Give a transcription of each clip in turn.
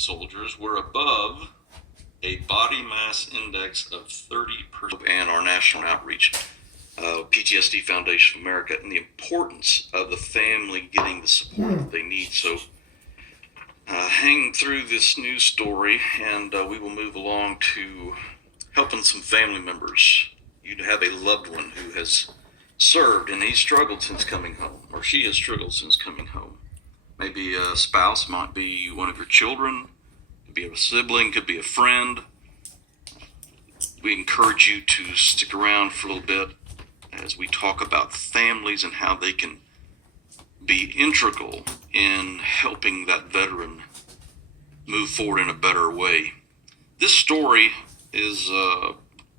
soldiers were above a body mass index of 30% and our national outreach, PTSD Foundation of America, and the importance of the family getting the support that they need. So hang through this news story, and we will move along to helping some family members. You have a loved one who has served and he's struggled since coming home, or she has struggled since coming home. Maybe a spouse, might be one of your children, could be a sibling, could be a friend. We encourage you to stick around for a little bit as we talk about families and how they can be integral in helping that veteran move forward in a better way. This story is,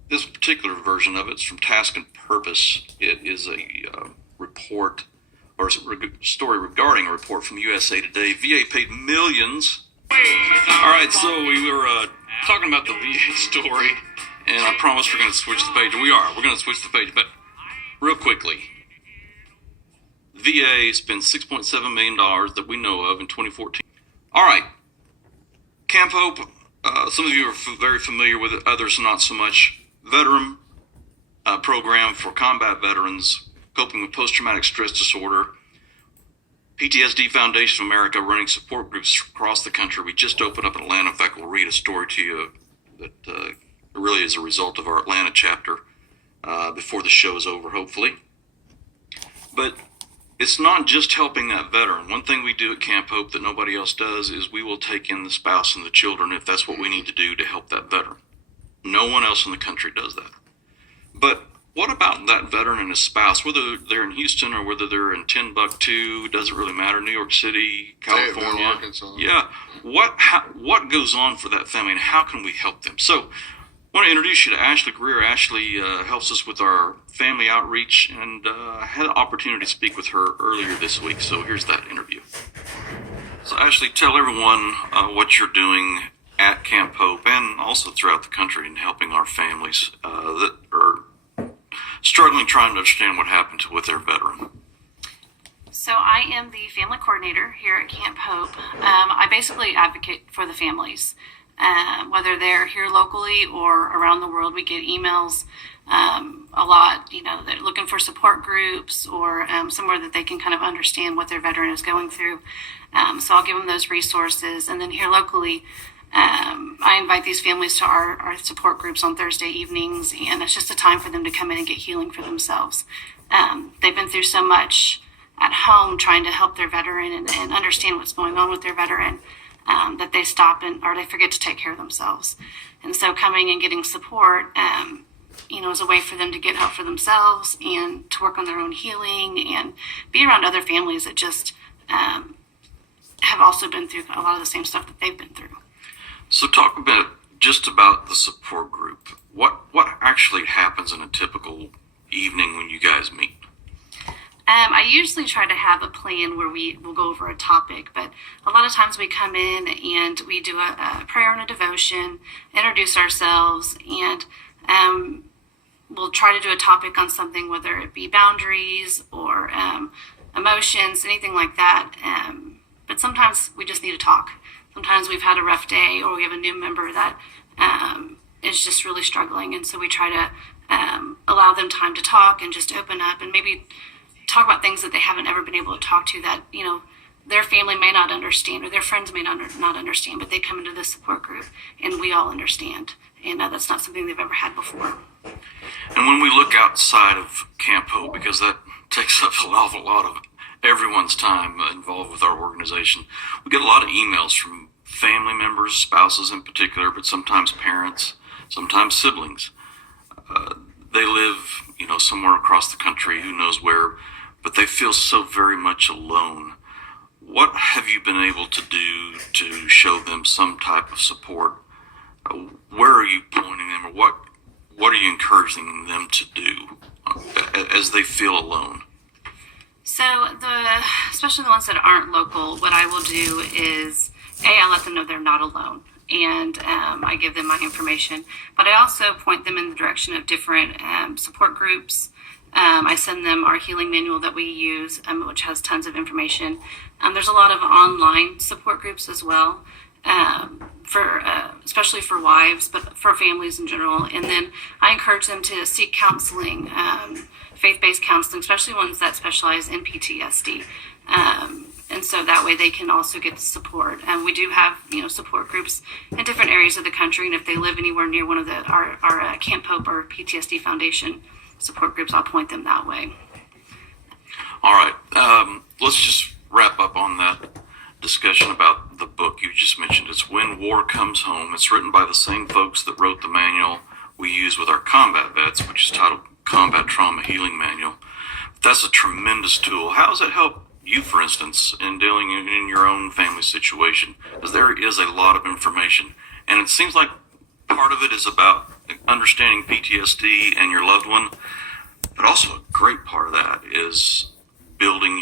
this particular version of it's from Task and Purpose. It is a report, or a story regarding a report from USA Today. VA paid millions. All right, so we were talking about the VA story, and I promised we're going to switch the page. We are. We're going to switch the page, but real quickly. VA spent $6.7 million that we know of in 2014. All right. Camp Hope, some of you are very familiar with it, others not so much. Veteran program for combat veterans coping with post-traumatic stress disorder. PTSD Foundation of America running support groups across the country. We just opened up in Atlanta. In fact, we'll read a story to you that really is a result of our Atlanta chapter before the show is over, hopefully. But it's not just helping that veteran. One thing we do at Camp Hope that nobody else does is we will take in the spouse and the children if that's what we need to do to help that veteran. No one else in the country does that. But what about that veteran and his spouse, whether they're in Houston or whether they're in Timbuktu, doesn't really matter, New York City, California. Arkansas. Yeah. What goes on for that family and how can we help them? So I want to introduce you to Ashley Greer. Ashley helps us with our family outreach, and I had an opportunity to speak with her earlier this week, so here's that interview. So Ashley, tell everyone what you're doing at Camp Hope and also throughout the country in helping our families that are struggling trying to understand what happened with their veteran. So I am the family coordinator here at Camp Hope. I basically advocate for the families. Whether they're here locally or around the world, we get emails a lot, they're looking for support groups or somewhere that they can kind of understand what their veteran is going through. So I'll give them those resources. And then here locally, I invite these families to our support groups on Thursday evenings, and it's just a time for them to come in and get healing for themselves. They've been through so much at home trying to help their veteran and understand what's going on with their veteran. That they stop or they forget to take care of themselves. And so coming and getting support, is a way for them to get help for themselves and to work on their own healing and be around other families that just have also been through a lot of the same stuff that they've been through. So talk a bit just about the support group. What actually happens in a typical evening when you guys meet? I usually try to have a plan where we will go over a topic, but a lot of times we come in and we do a prayer and a devotion, introduce ourselves, and we'll try to do a topic on something, whether it be boundaries or emotions, anything like that. But sometimes we just need to talk. Sometimes we've had a rough day or we have a new member that is just really struggling, and so we try to allow them time to talk and just open up and maybe talk about things that they haven't ever been able to talk to that, their family may not understand or their friends may not understand, but they come into this support group and we all understand. And that's not something they've ever had before. And when we look outside of Camp Hope, because that takes up an awful lot of everyone's time involved with our organization, we get a lot of emails from family members, spouses in particular, but sometimes parents, sometimes siblings. They live, somewhere across the country, who knows where, but they feel so very much alone. What have you been able to do to show them some type of support? Where are you pointing them, or what are you encouraging them to do as they feel alone? So especially the ones that aren't local, what I will do is, I let them know they're not alone. And I give them my information. But I also point them in the direction of different support groups. I send them our healing manual that we use, which has tons of information. There's a lot of online support groups as well. for especially for wives, but for families in general. And then I encourage them to seek counseling, faith-based counseling, especially ones that specialize in PTSD. And so that way they can also get the support. And we do have, support groups in different areas of the country. And if they live anywhere near one of our Camp Hope or PTSD Foundation support groups, I'll point them that way. All right. Let's just wrap up on that discussion about the book you just mentioned. It's When War Comes Home. It's written by the same folks that wrote the manual we use with our combat vets, which is titled Combat Trauma Healing Manual. That's a tremendous tool. How does it help you, for instance, in dealing in your own family situation? Because there is a lot of information, and it seems like part of it is about understanding PTSD and your loved one, but also a great part of that is building